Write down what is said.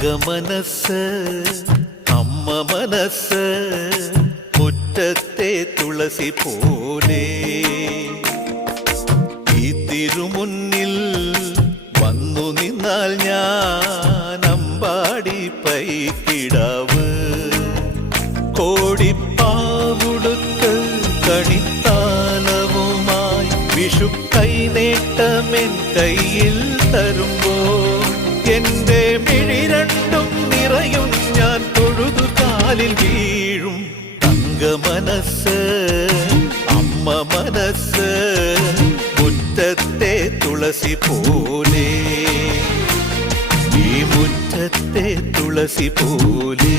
തങ്കമനസ് അമ്മ മനസ് മുറ്റത്തെ തുളസി പോലെ ഈ തിരുമുന്നിൽ വന്നു നിന്നാൽ ഞാൻ അമ്പാടി പൈക്കിടാവ് കോടിപ്പാവുടുത്ത് കണിത്താലവുമായി വിഷു കൈനേട്ടമെൻ കയ്യിൽ തരുമ്പോൾ എന്റെ മിഴി രണ്ടും നിറയും ഞാൻ തൊഴുതു കാലിൽ വീഴും തങ്കമനസ് അമ്മ മനസ് മുറ്റത്തെ തുളസി പോലെ ഈ മുറ്റത്തെ തുളസി പോലെ